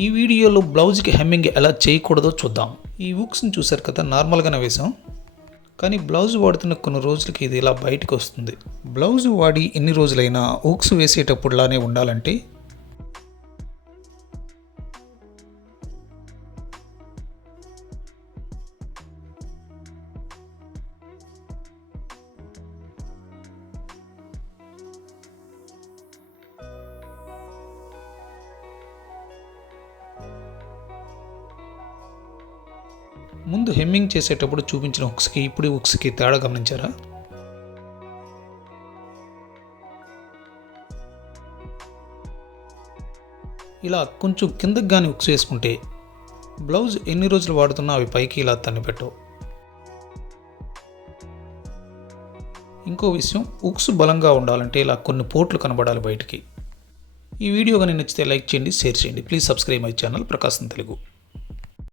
ఈ వీడియోలో బ్లౌజ్కి హెమ్మింగ్ ఎలా చేయకూడదో చూద్దాం. ఈ హుక్స్ని చూసారు కదా, నార్మల్గానే వేసాం, కానీ బ్లౌజ్ వాడుతున్న కొన్ని రోజులకి ఇది ఇలా బయటకు వస్తుంది. బ్లౌజ్ వాడి ఎన్ని రోజులైనా హుక్స్ వేసేటప్పుడులానే ఉండాలంటే ముందు హెమ్మింగ్ చేసేటప్పుడు చూపించిన హుక్స్కి ఇప్పుడు హుక్స్కి తేడా గమనించారా? ఇలా కొంచెం కిందకి కానీ హుక్స్ వేసుకుంటే బ్లౌజ్ ఎన్ని రోజులు వాడుతున్నా అవి పైకి ఇలా తన్నిపెట్టవు. ఇంకో విషయం, హుక్స్ బలంగా ఉండాలంటే ఇలా కొన్ని పోట్లు కనబడాలి బయటికి. ఈ వీడియో కానీ నచ్చితే లైక్ చేయండి, షేర్ చేయండి. Please subscribe my channel Prakasam Telugu.